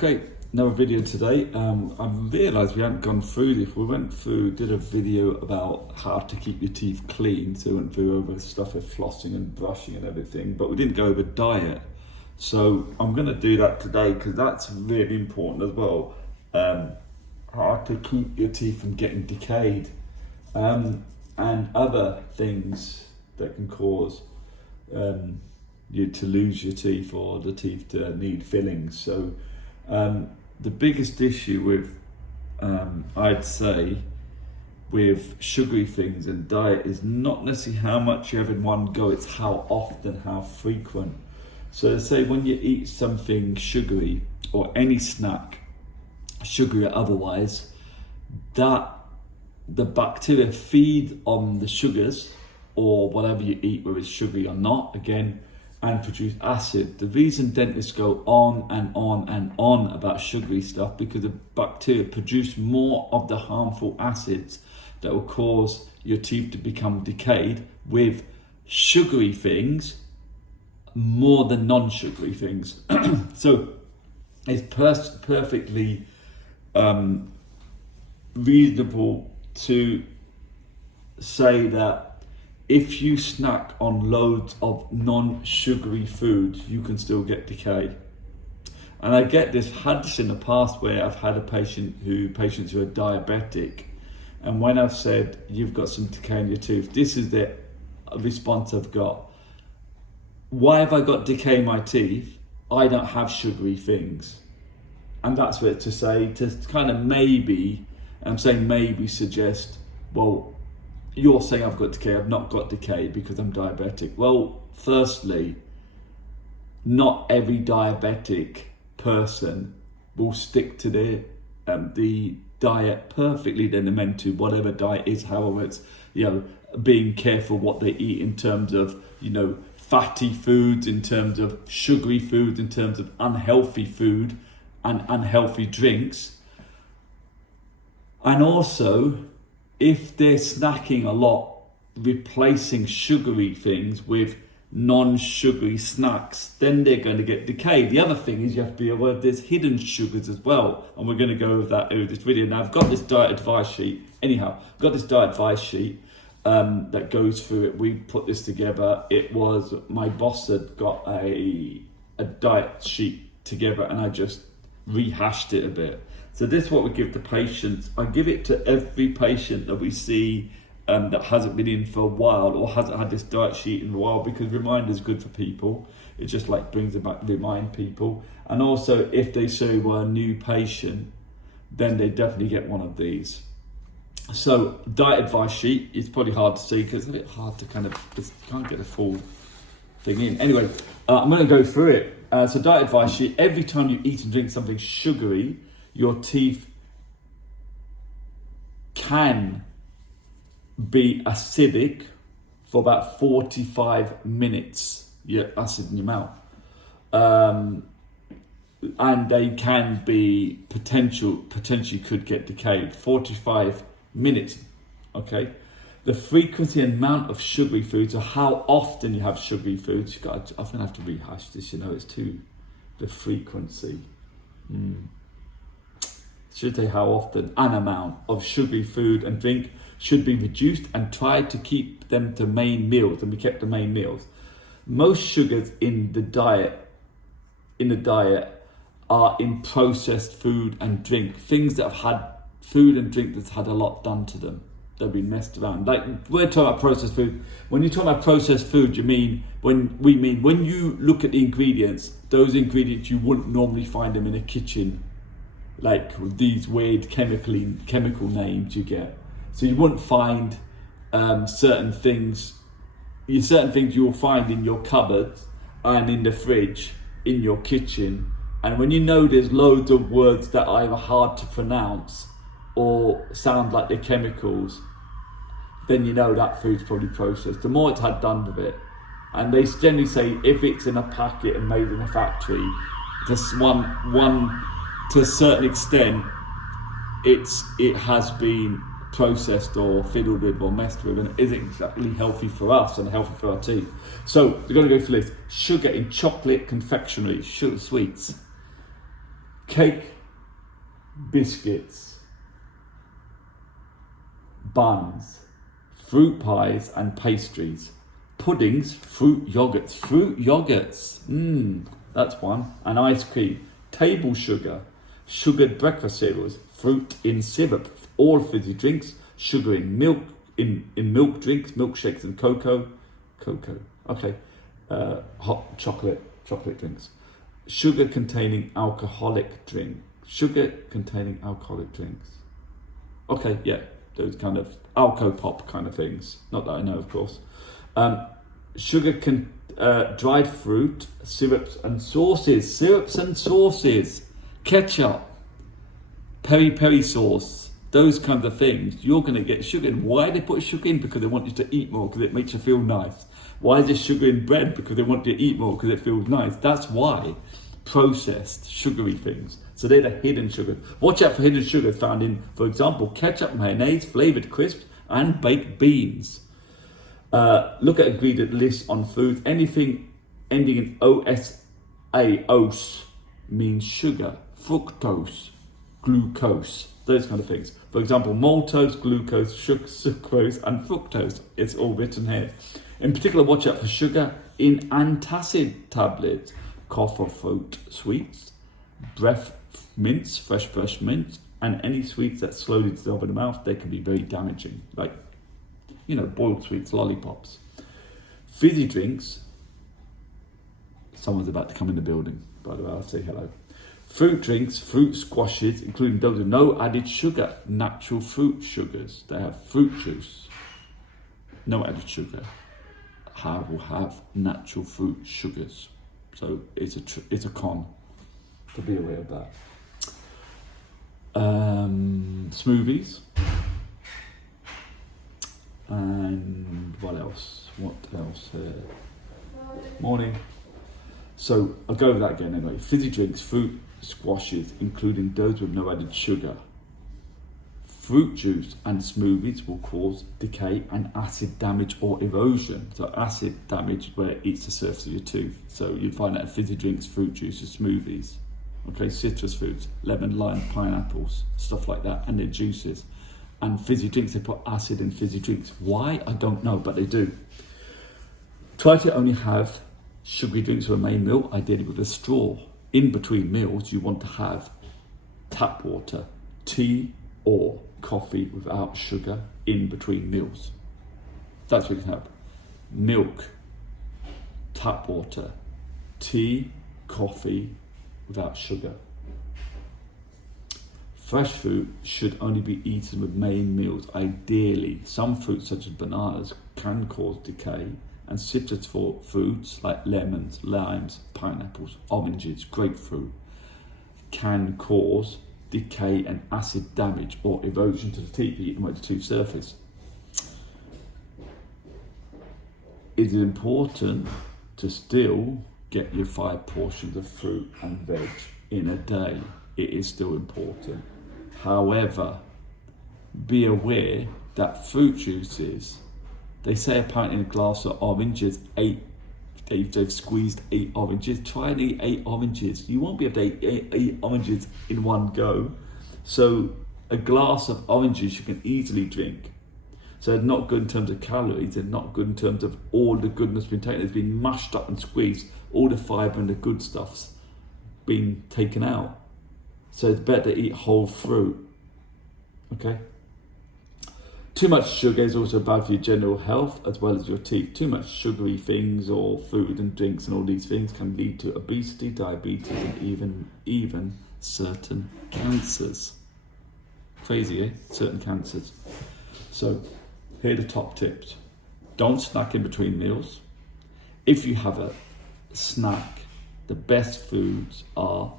Great, another video today. I realised we hadn't gone through this. Did a video about how to keep your teeth clean, so we went through over stuff with flossing and brushing and everything, but we didn't go over diet. So I'm going to do that today because that's really important as well. How to keep your teeth from getting decayed and other things that can cause you to lose your teeth or the teeth to need fillings. So the biggest issue with, I'd say, with sugary things and diet is not necessarily how much you have in one go, it's how often, how frequent. So say when you eat something sugary or any snack, sugary or otherwise, that the bacteria feed on the sugars or whatever you eat, whether it's sugary or not, again, and produce acid. The reason dentists go on and on and on about sugary stuff because the bacteria produce more of the harmful acids that will cause your teeth to become decayed with sugary things more than non-sugary things. So it's perfectly reasonable to say that if you snack on loads of non-sugary foods, you can still get decay. And I had this in the past where I've had patients who are diabetic, and when I've said, you've got some decay in your tooth, this is the response I've got. Why have I got decay in my teeth? I don't have sugary things. And that's what to kind of maybe, I'm saying maybe suggest, well, you're saying I've got decay, I've not got decay because I'm diabetic. Well, firstly, not every diabetic person will stick to the diet perfectly than they're meant to, whatever diet is, however it's, being careful what they eat in terms of, fatty foods, in terms of sugary foods, in terms of unhealthy food and unhealthy drinks. And also, if they're snacking a lot, replacing sugary things with non-sugary snacks, then they're going to get decayed. The other thing is you have to be aware there's hidden sugars as well, and we're going to go over that over this video. Now I've got this diet advice sheet. That goes through it. We put this together. It was my boss had got a diet sheet together, and I just rehashed it a bit. So this is what we give to patients. I give it to every patient that we see that hasn't been in for a while or hasn't had this diet sheet in a while, because reminder is good for people. It just brings them back to remind people. And also if they say we're a new patient, then they definitely get one of these. So diet advice sheet, it's probably hard to see because it's a bit hard to just can't get a full thing in. Anyway, I'm going to go through it. So diet advice sheet, every time you eat and drink something sugary, your teeth can be acidic for about 45 minutes. Acid in your mouth. And they can be potentially could get decayed. 45 minutes, okay? The frequency and amount of sugary foods, or how often you have sugary foods, I'm going to have to rehash this, it's the frequency. Should say how often and amount of sugary food and drink should be reduced and try to keep them to main meals, and we kept the main meals. Most sugars in the diet are in processed food and drink, things that have had food and drink that's had a lot done to them. They've been messed around. We're talking about processed food. When you talk about processed food, when you look at the ingredients, those ingredients you wouldn't normally find them in a kitchen, like with these weird chemical names you get. So you wouldn't find certain things you will find in your cupboard and in the fridge in your kitchen. And when there's loads of words that are either hard to pronounce or sound like they're chemicals, then that food's probably processed. The more it's had done with it. And they generally say if it's in a packet and made in a factory, just one to a certain extent, it has been processed or fiddled with or messed with, and it isn't exactly healthy for us and healthy for our teeth. So we're going to go through this. Sugar in chocolate confectionery, sugar sweets. cake, biscuits, buns, fruit pies and pastries, puddings, fruit yogurts, that's one, and ice cream, table sugar, sugared breakfast cereals, fruit in syrup, all fizzy drinks, sugar in milk, in milk drinks, milkshakes and cocoa, hot chocolate drinks, sugar containing alcoholic drinks. Okay, yeah, those kind of alco pop kind of things. Not that I know, of course. Dried fruit, syrups and sauces, ketchup, peri sauce, those kinds of things. You're going to get sugar in. Why do they put sugar in? Because they want you to eat more, because it makes you feel nice. Why is there sugar in bread? Because they want you to eat more, because it feels nice. That's why. Processed, sugary things. So they're the hidden sugars. Watch out for hidden sugars found in, for example, ketchup, mayonnaise, flavoured crisps, and baked beans. Look at ingredient lists on foods. Anything ending in ose means sugar. Fructose, glucose, those kind of things. For example, maltose, glucose, sucrose, and fructose. It's all written here. In particular, watch out for sugar in antacid tablets, cough or throat sweets, breath mints, fresh mints, and any sweets that slowly dissolve in the mouth. They can be very damaging, like, boiled sweets, lollipops. Fizzy drinks. Someone's about to come in the building, by the way, I'll say hello. Fruit drinks, fruit squashes, including those with no added sugar, natural fruit sugars. They have fruit juice, no added sugar. Will have natural fruit sugars. So it's a con, to be aware of that. Smoothies. And what else? Morning. So I'll go over that again anyway. Fizzy drinks, fruit squashes, including those with no added sugar. Fruit juice and smoothies will cause decay and acid damage or erosion. So acid damage is where it eats the surface of your tooth. So you'd find that in fizzy drinks, fruit juices, smoothies. Okay, citrus fruits, lemon, lime, pineapples, stuff like that, and their juices. And fizzy drinks, they put acid in fizzy drinks. Why? I don't know, but they do. Try to only have sugary drinks with a main meal, ideally with a straw. In between meals, you want to have tap water, tea, or coffee without sugar in between meals. That's what you can have. Milk, tap water, tea, coffee without sugar. Fresh fruit should only be eaten with main meals. Ideally, some fruits such as bananas can cause decay, and citrus fruits like lemons, limes, pineapples, oranges, grapefruit can cause decay and acid damage or erosion to the teeth, eaten by the tooth surface. It is important to still get your 5 portions of fruit and veg in a day. It is still important. However, be aware that fruit juices, they say apparently in a glass of oranges, they've squeezed 8 oranges. Try and eat 8 oranges. You won't be able to eat 8 oranges in one go. So a glass of oranges you can easily drink. So they're not good in terms of calories. They're not good in terms of all the goodness being taken. It's been mashed up and squeezed. All the fibre and the good stuff's been taken out. So it's better to eat whole fruit. Okay? Too much sugar is also bad for your general health as well as your teeth. Too much sugary things or food and drinks and all these things can lead to obesity, diabetes, and even certain cancers. Crazy, eh? Certain cancers. So here are the top tips. Don't snack in between meals. If you have a snack, the best foods are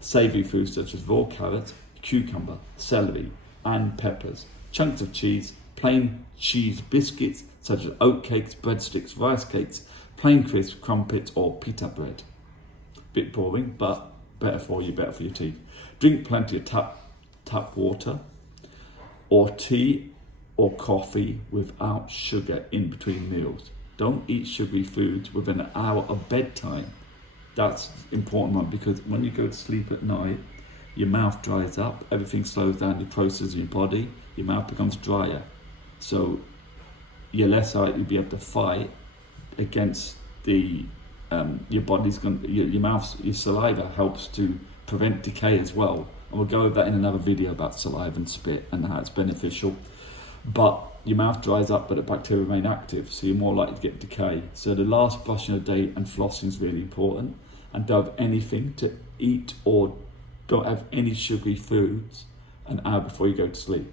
savoury foods such as raw carrots, cucumber, celery, and peppers. Chunks of cheese, plain cheese biscuits such as oat cakes, breadsticks, rice cakes, plain crisps, crumpets, or pita bread. Bit boring, but better for you, better for your teeth. Drink plenty of tap water or tea or coffee without sugar in between meals. Don't eat sugary foods within an hour of bedtime. That's important one, because when you go to sleep at night, your mouth dries up, everything slows down, your process in your body, your mouth becomes drier. So you're less likely to be able to fight against your body's going, your mouth, your saliva helps to prevent decay as well. And we'll go over that in another video about saliva and spit and how it's beneficial. But your mouth dries up, but the bacteria remain active, so you're more likely to get decay. So the last brushing of the day and flossing is really important. And don't have anything to eat or don't have any sugary foods an hour before you go to sleep.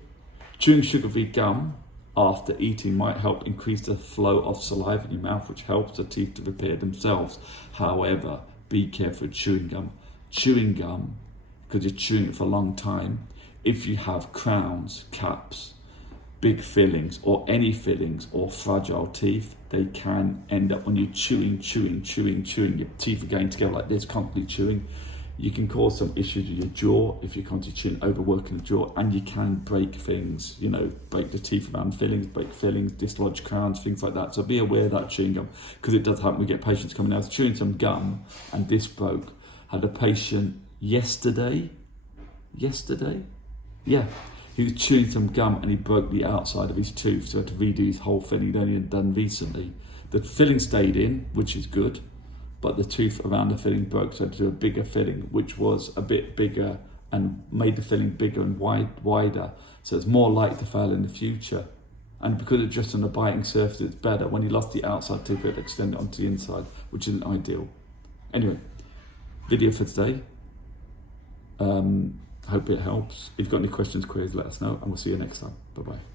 Chewing sugary gum after eating might help increase the flow of saliva in your mouth, which helps the teeth to repair themselves. However, be careful with chewing gum. Chewing gum, because you're chewing it for a long time, if you have crowns, caps, big fillings or any fillings or fragile teeth, they can end up, when you're chewing, your teeth are going together like this, constantly chewing, you can cause some issues with your jaw if you're constantly chewing, overworking the jaw, and you can break things, break the teeth around fillings, break fillings, dislodge crowns, things like that. So be aware of that chewing gum, because it does happen. We get patients coming out, I was chewing some gum and this broke. Had a patient yesterday, yeah, he was chewing some gum and he broke the outside of his tooth, so he had to redo his whole filling. He'd only done recently. The filling stayed in, which is good, but the tooth around the filling broke, so I had to do a bigger filling, which was a bit bigger and made the filling bigger and wider, so it's more likely to fail in the future. And because it's just on the biting surface, it's better. When he lost the outside tooth, it extended onto the inside, which isn't ideal. Anyway, video for today. Hope it helps. If you've got any questions, queries, let us know, and we'll see you next time. Bye-bye.